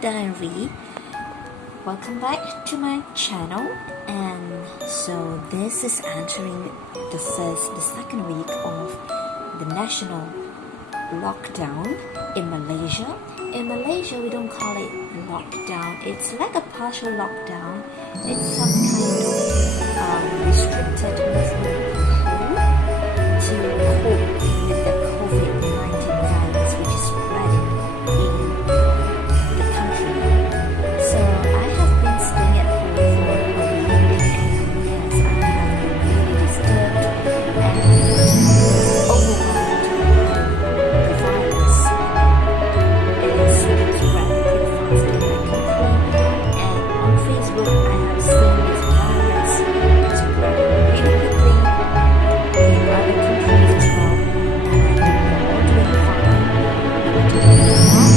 Dear Diary, welcome back to my channel. And so this is entering the second week of the national lockdown in Malaysia. In Malaysia, we don't call it lockdown. It's like a partial lockdown. It's some kind of restricted movement to cope with the COVID-19 virus, which is spreading in the country. So I have been staying at home for a week, and yes, I have been really disturbed and overwhelmed by the virus. It has spread pretty fast in my country, and on Facebook I have seen this virus spreading really quickly in other countries as well, and we're all doing fine. We're doing well.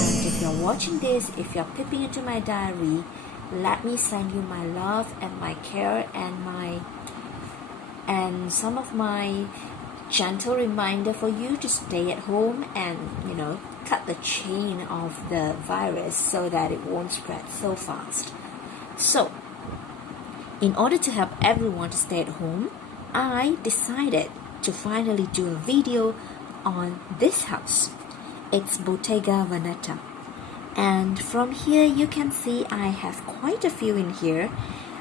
And if you're watching this, if you're peeping into my diary, let me send you my love and my care and some of my gentle reminder for you to stay at home and cut the chain of the virus so that it won't spread so fast. So in order to help everyone to stay at home, I decided to finally do a video on this house. It's Bottega Veneta, and from here you can see I have quite a few in here.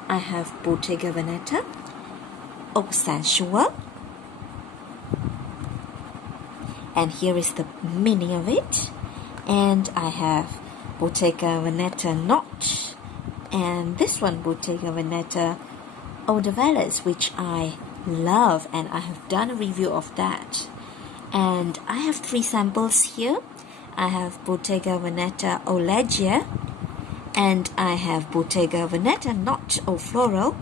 I have Bottega Veneta, Sensual, and here is the mini of it. And I have Bottega Veneta Not, and this one Bottega Veneta Eau de Valais, which I love, and I have done a review of that. And I have 3 samples here. I have Bottega Veneta Eau Leger, and I have Bottega Veneta Not Eau Floral,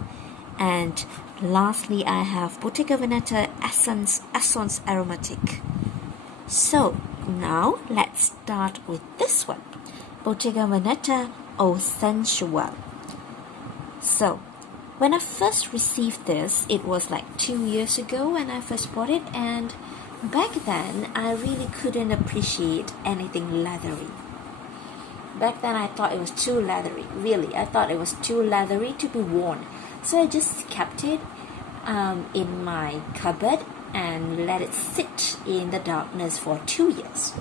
and lastly I have Bottega Veneta Essence Aromatic. So now let's start with this one, Bottega Veneta Eau Sensual. So when I first received this, it was like 2 years ago when I first bought it, and back then I really couldn't appreciate anything leathery. Back then I thought it was too leathery, really. I thought it was too leathery to be worn. So I just kept it in my cupboard and let it sit in the darkness for 2 years.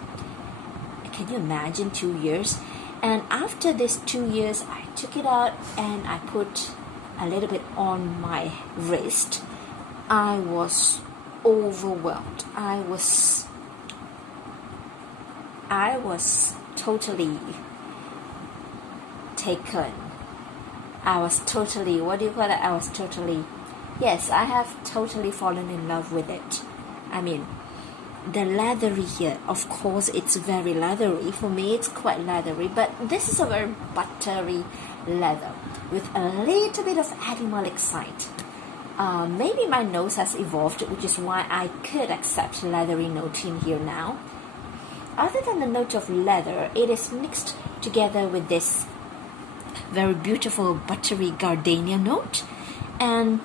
Can you imagine 2 years? And after this 2 years, I took it out and I put a little bit on my wrist. I was overwhelmed. I was totally taken. I was totally, yes, I have totally fallen in love with it. I mean, the leathery here, of course, it's very leathery. For me, it's quite leathery, but this is a very buttery leather with a little bit of animalic side. Maybe my nose has evolved, which is why I could accept leathery note in here now. Other than the note of leather, it is mixed together with this very beautiful buttery gardenia note, and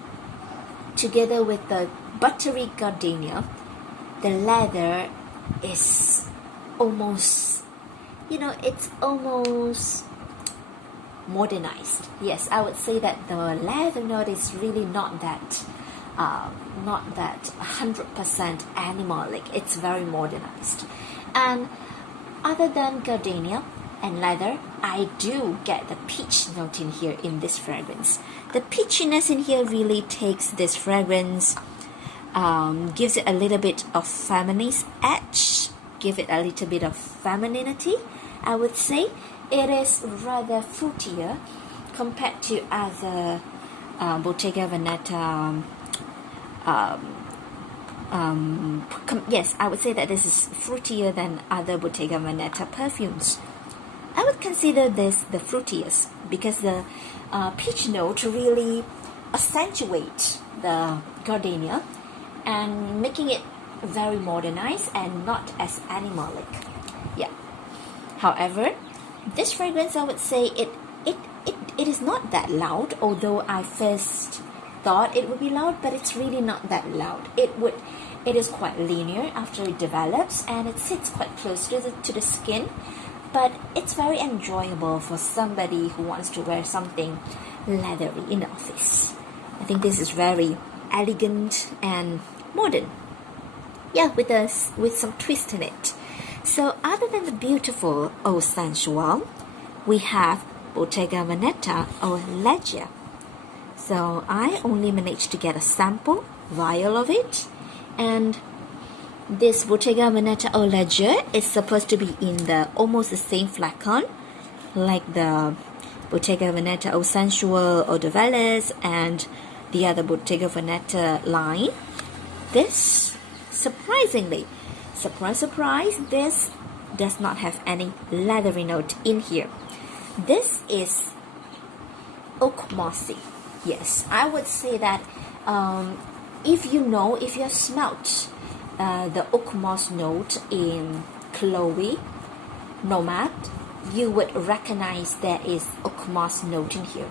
together with the buttery gardenia, the leather is almost, it's almost modernized. Yes, I would say that the leather note is really not that 100% animalic. It's very modernized. And other than gardenia and leather, I do get the peach note in here in this fragrance. The peachiness in here really takes this fragrance, gives it a little bit of feminine edge, give it a little bit of femininity. I would say it is rather fruitier compared to other Bottega Veneta. Yes, I would say that this is fruitier than other Bottega Veneta perfumes. I would consider this the fruitiest because the peach note really accentuates the gardenia and making it very modernized and not as animalic. Yeah. However, this fragrance, I would say it is not that loud, although I first thought it would be loud, but it's really not that loud. It is quite linear after it develops, and it sits quite close to the skin. but it's very enjoyable for somebody who wants to wear something leathery in the office. I think this is very elegant and modern. Yeah, with some twist in it. So other than the beautiful Eau Sensual, we have Bottega Veneta Eau Leggera. So I only managed to get a sample vial of it, and this Bottega Veneta Eau Leggera is supposed to be in the almost the same flacon like the Bottega Veneta Eau Sensual, Eau de Valais, and the other Bottega Veneta line. This, surprisingly, surprise, this does not have any leathery note in here. This is oak mossy. Yes, I would say that if you have smelt the oak moss note in Chloe Nomad, you would recognize there is oak moss note in here.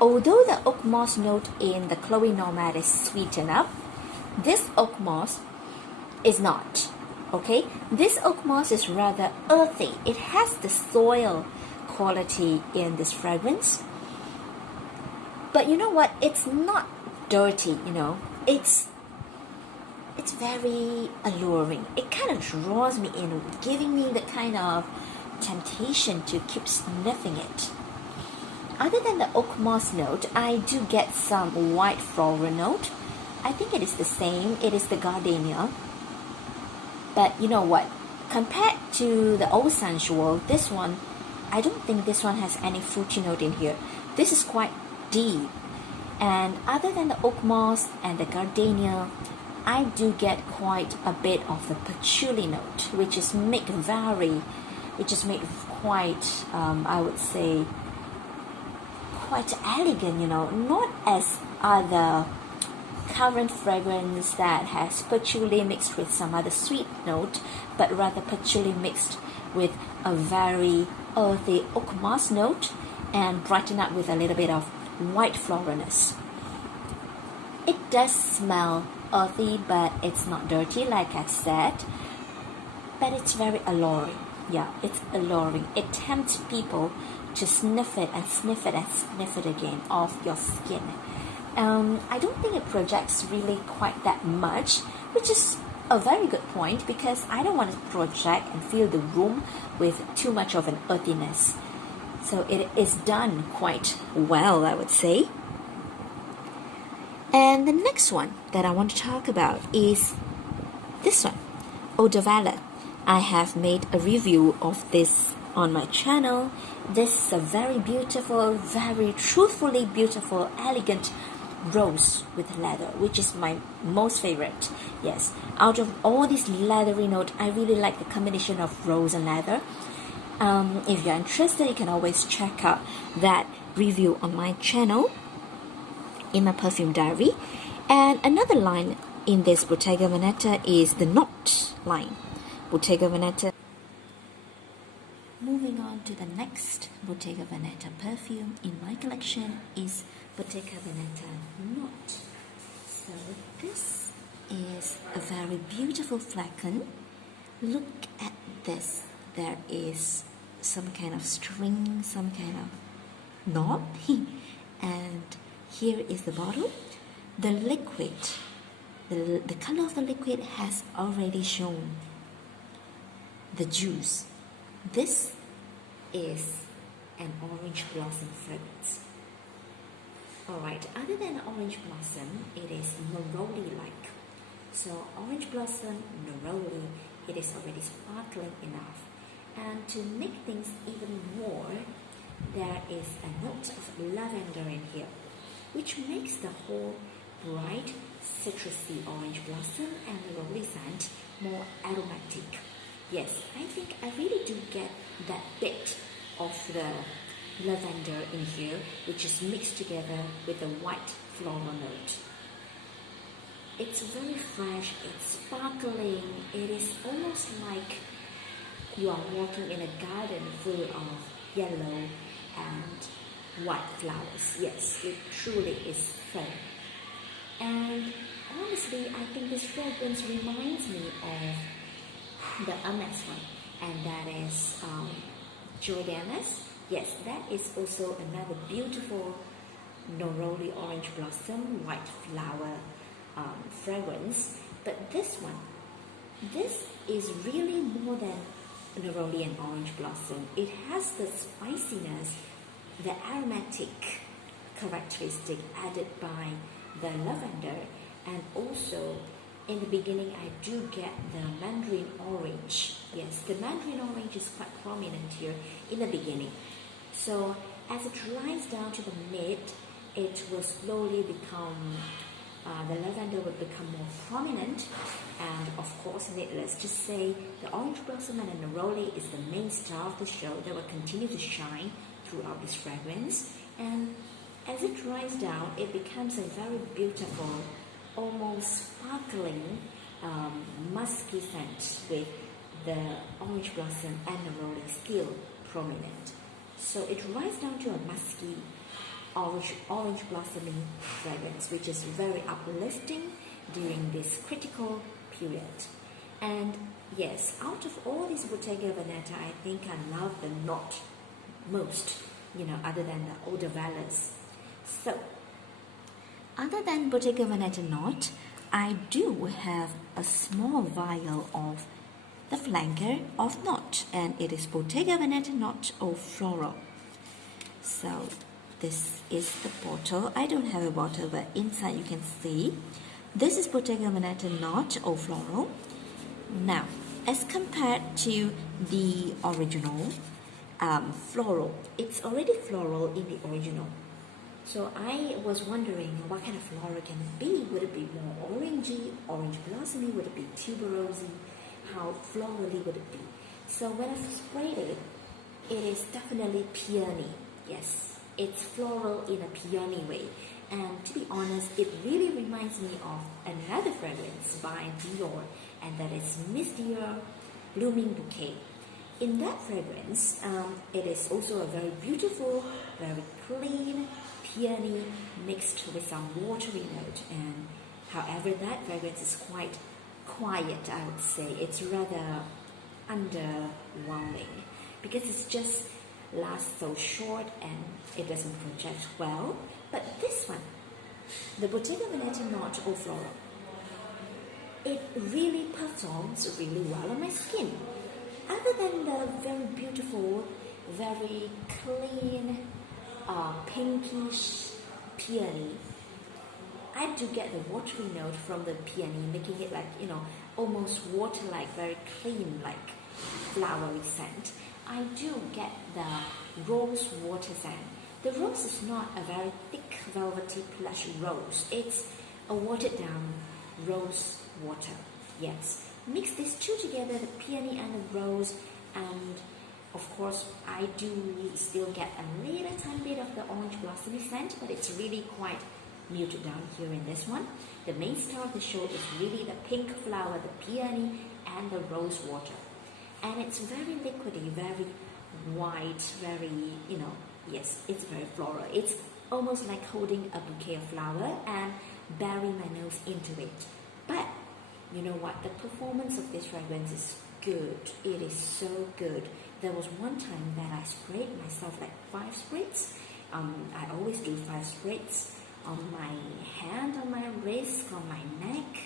Although the oak moss note in the Chloe Nomad is sweet enough, this oak moss is not. Okay, this oak moss is rather earthy. It has the soil quality in this fragrance. But you know what? It's not dirty, It's very alluring. It kind of draws me in, giving me the kind of temptation to keep sniffing it. Other than the oak moss note, I do get some white floral note. I think it is the same. It is the gardenia. But you know what? Compared to the Eau Sensual, this one, I don't think this one has any fruity note in here. This is quite deep. And other than the oak moss and the gardenia, I do get quite a bit of the patchouli note, which is made quite, I would say, quite elegant, not as other current fragrance that has patchouli mixed with some other sweet note, but rather patchouli mixed with a very earthy oak moss note and brighten up with a little bit of white floralness. It does smell earthy, but it's not dirty like I said, but it's very alluring. Yeah, it's alluring. It tempts people to sniff it and sniff it and sniff it again off your skin. I don't think it projects really quite that much, which is a very good point, because I don't want to project and fill the room with too much of an earthiness. So it is done quite well, I would say. And the next one that I want to talk about is this one, Eau de Valais. I have made a review of this on my channel. This is a very beautiful, very truthfully beautiful, elegant rose with leather, which is my most favorite. Yes, out of all these leathery note, I really like the combination of rose and leather. If you're interested, you can always check out that review on my channel in my perfume diary. And another line in this Bottega Veneta is the Knot line. Bottega Veneta. Moving on to the next Bottega Veneta perfume in my collection is Bottega Veneta Knot. So this is a very beautiful flacon. Look at this. There is some kind of string, some kind of knot, and here is the bottle. The liquid, the color of the liquid has already shown the juice. This is an orange blossom fragrance. Alright, other than orange blossom, it is neroli-like. So orange blossom, neroli, it is already sparkling enough. And to make things even more, there is a note of lavender in here, which makes the whole bright, citrusy orange blossom and neroli scent more aromatic. Yes, I think I really do get that bit of the lavender in here, which is mixed together with the white floral note. It's very fresh, it's sparkling, it is almost like you are walking in a garden full of yellow and white flowers. Yes, it truly is fun. And honestly, I think this fragrance reminds me of the Hermes one, and that is Jordanas, yes, that is also another beautiful Neroli orange blossom white flower fragrance. But this is really more than Neroli and orange blossom. It has the spiciness, the aromatic characteristic added by the lavender, and also in the beginning I do get the mandarin orange. Yes, the mandarin orange is quite prominent here in the beginning. So as it dries down to the mid, it will slowly become, the lavender will become more prominent, and of course, needless to say, the orange blossom and the neroli is the main star of the show that will continue to shine throughout this fragrance. And as it dries down, it becomes a very beautiful, almost sparkling, musky scent with the orange blossom and neroli still prominent. So it dries down to a musky, orange blossoming fragrance, which is very uplifting during this critical period. And yes, out of all these Bottega Veneta, I think I love the knot most, other than the Eau de Valais. So, other than Bottega Veneta knot, I do have a small vial of the flanker of knot, and it is Bottega Veneta knot au floral. So, this is the bottle. I don't have a bottle, but inside you can see. This is Bottega Veneta knot au floral. Now, as compared to the original floral, it's already floral in the original. So I was wondering what kind of floral can it be? Would it be more orangey, orange blossomy? Would it be tuberosy? How florally would it be? So when I sprayed it, it is definitely peony. Yes, it's floral in a peony way. And to be honest, it really reminds me of another fragrance by Dior, and that is Miss Dior Blooming Bouquet. In that fragrance, it is also a very beautiful, very clean peony mixed with some watery note. And however, that fragrance is quite quiet, I would say. It's rather underwhelming because it's just lasts so short and it doesn't project well. But this one, the Bottega Veneta Knot au Floral, it really performs really well on my skin. Other than the very beautiful, very clean, pinkish peony, I do get the watery note from the peony, making it like, almost water-like, very clean, like flowery scent. I do get the rose water scent. The rose is not a very thick, velvety, plush rose. It's a watered-down rose water. Yes. Mix these two together, the peony and the rose, and of course I do still get a little tiny bit of the orange blossomy scent, but it's really quite muted down here in this one. The main star of the show is really the pink flower, the peony, and the rose water. And it's very liquidy, very white, very, yes, it's very floral. It's almost like holding a bouquet of flower and burying my nose into it. But you know what? The performance of this fragrance is good. It is so good. There was one time that I sprayed myself like 5 sprays. I always do 5 sprays on my hand, on my wrist, on my neck.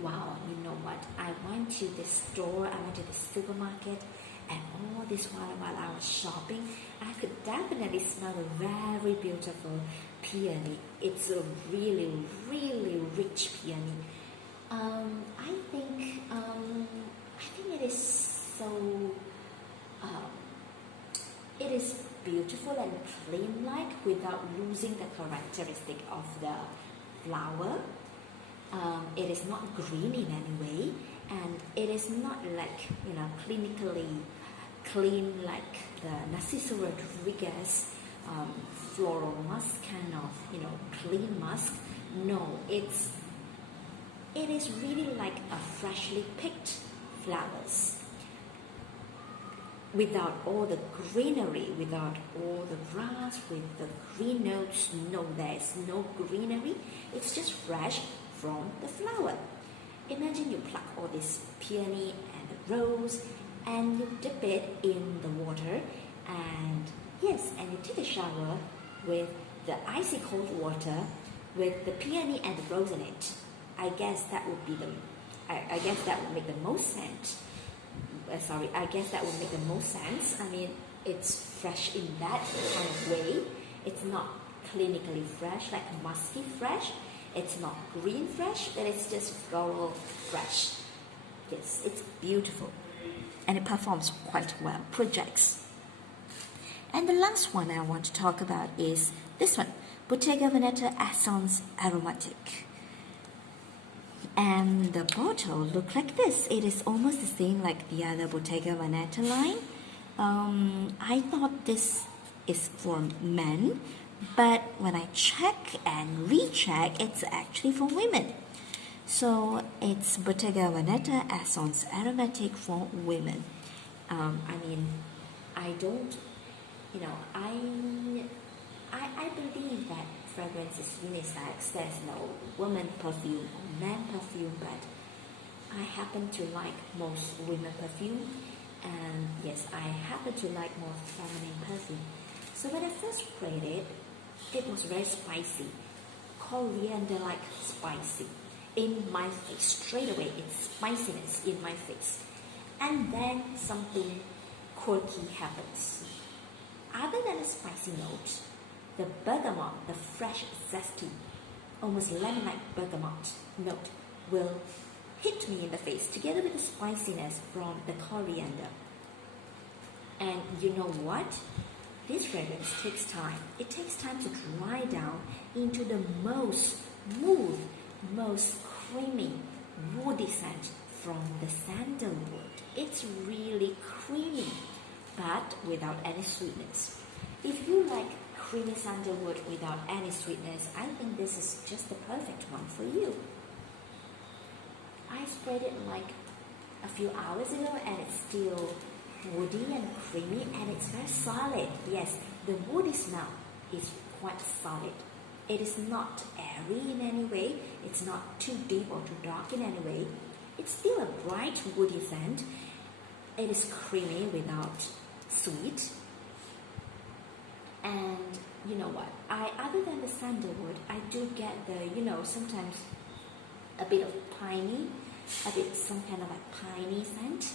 Wow, you know what? I went to the store, I went to the supermarket, and all this while I was shopping, I could definitely smell a very beautiful peony. It's a really, really rich peony. I think it is so, it is beautiful and clean-like without losing the characteristic of the flower. It is not green in any way, and it is not like, clinically clean like the Narciso Rodriguez floral musk kind of, clean musk. No, it is really like a freshly picked flowers without all the greenery, without all the grass, with the green notes. No, there's no greenery. It's just fresh from the flower. Imagine you pluck all this peony and the rose and you dip it in the water, and yes, and you take a shower with the icy cold water with the peony and the rose in it. I guess that would be I guess that would make the most sense. I guess that would make the most sense. I mean, it's fresh in that kind of way. It's not clinically fresh, like musky fresh. It's not green fresh, but it's just floral fresh. Yes, it's beautiful. And it performs quite well, projects. And the last one I want to talk about is this one, Bottega Veneta Essence Aromatic. And the bottle looks like this. It is almost the same like the other Bottega Veneta line. I thought this is for men, but when I check and recheck, it's actually for women. So it's Bottega Veneta Essence Aromatic for women. I mean, I don't, you know, I believe that fragrance is unisex. There's no woman perfume or man perfume, but I happen to like most women perfume, and yes, I happen to like more feminine perfume. So when I first sprayed it, it was very spicy, coriander-like spicy in my face straight away. It's spiciness in my face, and then something quirky happens. Other than a spicy note, the bergamot, the fresh, zesty, almost lemon-like bergamot note will hit me in the face together with the spiciness from the coriander. And you know what? This fragrance takes time. It takes time to dry down into the most smooth, most creamy, woody scent from the sandalwood. It's really creamy, but without any sweetness. If you like creamy sandalwood without any sweetness, I think this is just the perfect one for you. I sprayed it like a few hours ago, and it's still woody and creamy, and it's very solid. Yes, the woody smell is quite solid. It is not airy in any way. It's not too deep or too dark in any way. It's still a bright woody scent. It is creamy without sweet. And you know what? Other than the sandalwood, I do get the, sometimes a bit of piney, some kind of a piney scent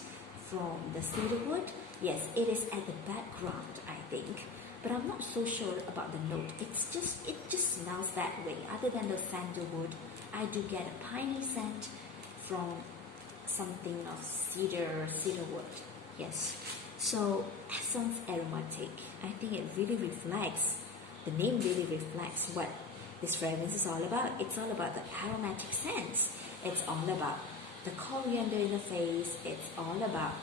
from the cedarwood. Yes, it is at the background, I think. But I'm not so sure about the note. It just smells that way. Other than the sandalwood, I do get a piney scent from something of cedarwood. Yes. So Essence Aromatic, I think it really reflects, the name really reflects what this fragrance is all about. It's all about the aromatic scents. It's all about the coriander in the face. It's all about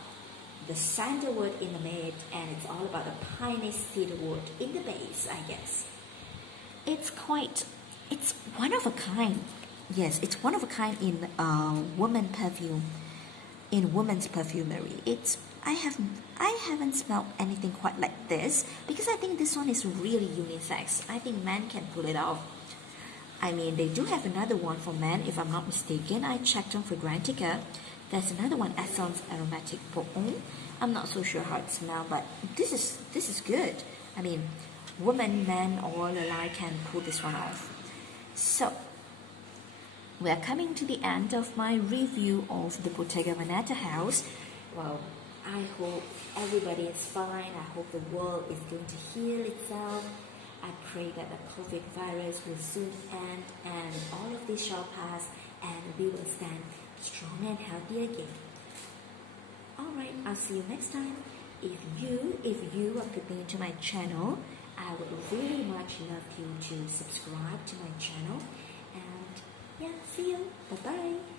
the sandalwood in the mid, and it's all about the piney cedarwood in the base, I guess. It's one of a kind. Yes, it's one of a kind in woman perfume, in women's perfumery. I haven't smelled anything quite like this, because I think this one is really unisex. I think men can pull it off. I mean, they do have another one for men, if I'm not mistaken. I checked on Fragrantica. There's another one, Essence Aromatic pour Homme. I'm not so sure how it smells, but this is good. I mean, women, men, all alike can pull this one off. So, we are coming to the end of my review of the Bottega Veneta house. Well, I hope everybody is fine. I hope the world is going to heal itself. I pray that the COVID virus will soon end, and all of this shall pass, and we will stand strong and healthy again. Alright, I'll see you next time. If you are peeping into my channel, I would really much love you to subscribe to my channel. And yeah, see you. Bye bye.